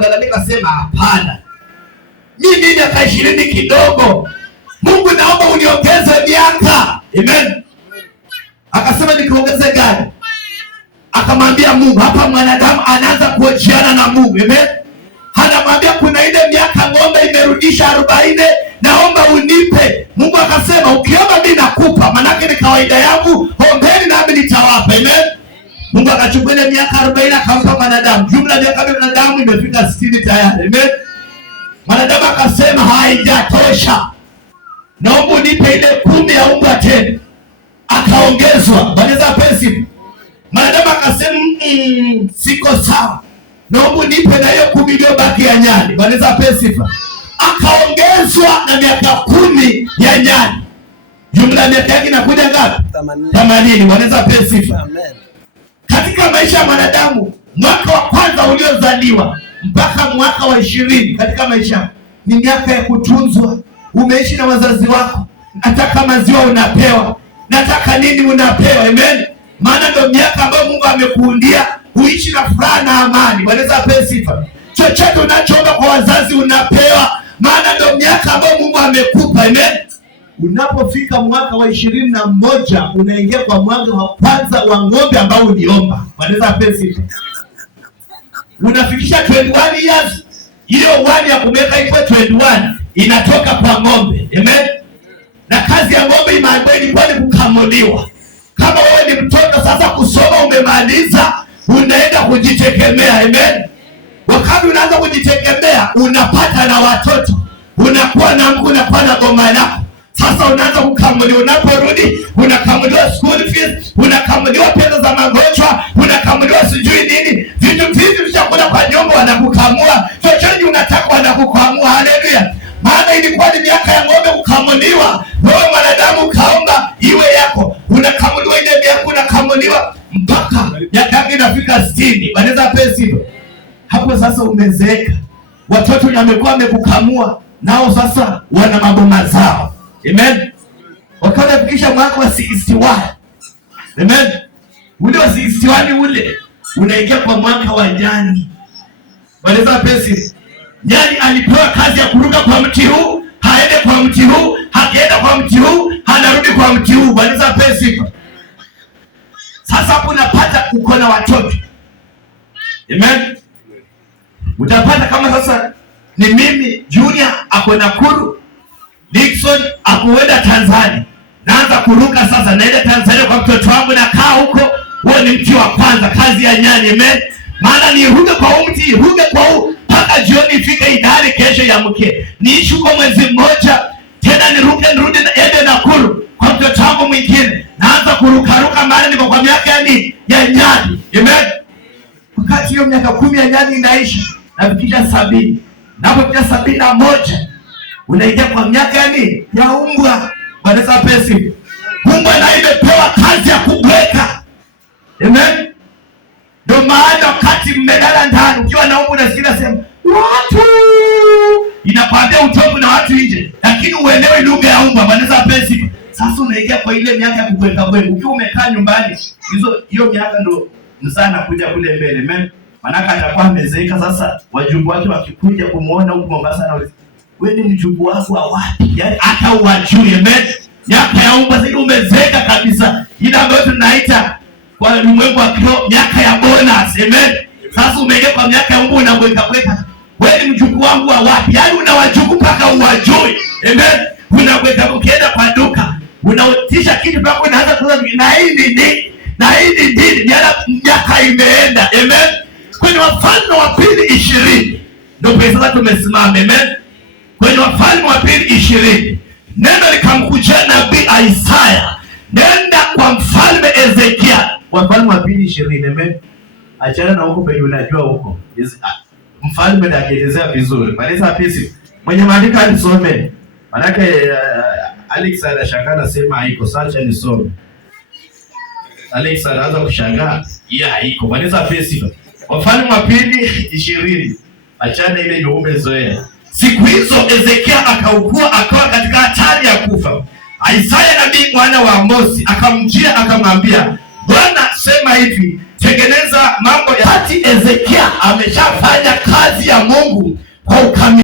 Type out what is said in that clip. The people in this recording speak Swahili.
Nikasema hapana, mimi miaka 20 kidogo, Mungu naomba uniongeze miaka. Amen. Akasema nikiongeze gani? Akamwambia Mungu, hapa mwanadamu anaanza kuojiana na Mungu. Amen. Anamwambia kuna ile miaka ng'ombe imerudisha 40, naomba unipe. Mungu akasema ukiomba mimi nakupa, manake ni kawaida yangu, ombeni nami nitawapa. Amen. Mungu akachukua ile miaka 40 akampa mwanadamu. Jumla ya miaka ya mwanadamu imefika 60 tayari. Amen. Mwanadamu akasema haijatosha, naomba unipe ile 10 ya unga tena. Akaongezwa. Bwana pesa. Mwanadamu akasema siko sawa, naomba unipe na hiyo 10 iliyobaki ya nyani. Bwana pesa. Akaongezwa na miaka 10 ya nyani. Jumla ya miaka yake inakuja ngapi? 80. Bwana pesa. Amen. Katika maisha ya mwanadamu, mwaka wa kwanza uliozaliwa mpaka mwaka wa 20 katika maisha ni miaka ya kutunzwa. Umeishi na wazazi wako, nataka maziwa unapewa, nataka nini unapewa. Amen. Maana ndio miaka ambayo Mungu amekuundia uishi na furaha na amani. Bwana apewe sifa. Chochote unachoomba kwa wazazi unapewa, maana ndio miaka ambayo Mungu amekupa. Amen. Unapofika mwaka wa 21 unaingia kwa mwaka wa kwanza wa ng'ombe ambao uliomba. Bwana apewe sifa. Unafikisha 21 years, hiyo 1 ya kumeka iko 21 inatoka kwa ng'ombe. Amen. Na kazi ya ng'ombe imeambiwa ilikuwa ni kukamuliwa. Kama wewe ni mtoto sasa, kusoma umemaliza, unaenda kujitegemea. Amen. Wakati unaanza kujitegemea, unapata na watoto, unakuwa na mke, unakuwa na boma lako. Sasa unaanza kukamuliwa. Unaporudi unakamuliwa school fees, unakamuliwa pesa za magonjwa, unakamuliwa sijui nini. Vitu hivi vishakula kwa nyumba, wanakukamua. Chochote unataka wanakukamua. Haleluya. Maana ilikuwa ni miaka ya ng'ombe kukamuliwa. Wewe mwanadamu kaomba iwe yako, unakamuliwa ile miaka, unakamuliwa mpaka miaka yako inafika 60. Bwana pesa. Hapo sasa umezeeka. Watoto wamekuwa wamekukamua, nao sasa wana maboma zao. Amen. Wakati fikisha mwaka wa 61. Amen. Ule wa 61 ule unaingia kwa mwaka wa nyani. Bwana pesa. Nyani alipewa kazi ya kuruka kwa mti huu, haende kwa mti huu, hakienda kwa mti huu, anarudi kwa mti huu. Bwana pesa. Sasa hapo unapata uko na watoto. Amen. Utapata kama sasa ni mimi Junior ako Nakuru, Dickson akuenda Tanzania. Naanza kuruka sasa, naenda Tanzania kwa mtoto wangu, na kaa huko. Huo ni mti wa kwanza, kazi ya nyani. Amen. Maana ni ruge kwa mti, ruge kwa huu mpaka jioni ifike idari kesho ya mke. Niishi kwa mwezi mmoja, tena niruke nirudi na ende Nakuru kwa mtoto wangu mwingine. Naanza kuruka ruka, maana niko kwa miaka ya nyani. Amen. Wakati hiyo miaka 10 ya nyani inaisha, nafikisha 70. Napofikia 71 unaingia kwa miaka ya umbwa. Bwana pesa. Umbwa na imepewa kazi ya kubweka. Amen. Ndio maana wakati mmedala ndani ukiwa na umbwa unasikia sema watu, inakwambia utovu na watu nje, lakini uelewe lugha ya umbwa. Bwana pesa. Sasa unaingia kwa ile miaka ya kubweka bweka. Ukiwa umekaa nyumbani, hiyo miaka ndio mzana kuja kule mbele. Amen. Maana atakuwa amezeeka sasa, wajukuu wake wakikuja kumuona huko Mombasa, na wewe ni mjukuu wako wa wapi? Yaani hata uwajui. Amen. Miaka ya umbwa sasa umezeeka kabisa. Ila ambayo tunaita kwa ulimwengu wa kiroho miaka ya bonus. Amen. Sasa umeingia kwa miaka ya umbwa, unabweka bweka. Wewe ni mjukuu wangu wa wapi? Yaani una wajukuu mpaka uwajui. Amen. Unabweka, ukienda kwa duka unaotisha kitu pako, unaanza kuuza na hii nini? Na hii nini? Miaka imeenda. Amen. Kwenye Wafalme wa Pili 20 ndio pesa tumesimama. Amen. Kwenye Wafalme wa Pili 20 neno likamkujia nabii Isaya, nenda kwa mfalme Ezekia. Wafalme wa Pili 20. Amen. Achana na huko penye unajua huko. Mfalme anaelezea vizuri. Maleza pesi. Mwenye maandiko alisome. Manake Alex anashangaa sema haiko, sacha nisome. Alex anaanza kushangaa, haiko. Maleza pesi. Wafalme wa Pili 20. Achana ile ndio umezoea. Siku hizo Ezekia akaugua, akawa katika hatari ya kufa. Isaya nabii mwana wa Amosi akamjia akamwambia, Bwana sema hivi, tengeneza mambo ya hati. Ezekia ameshafanya kazi ya Mungu.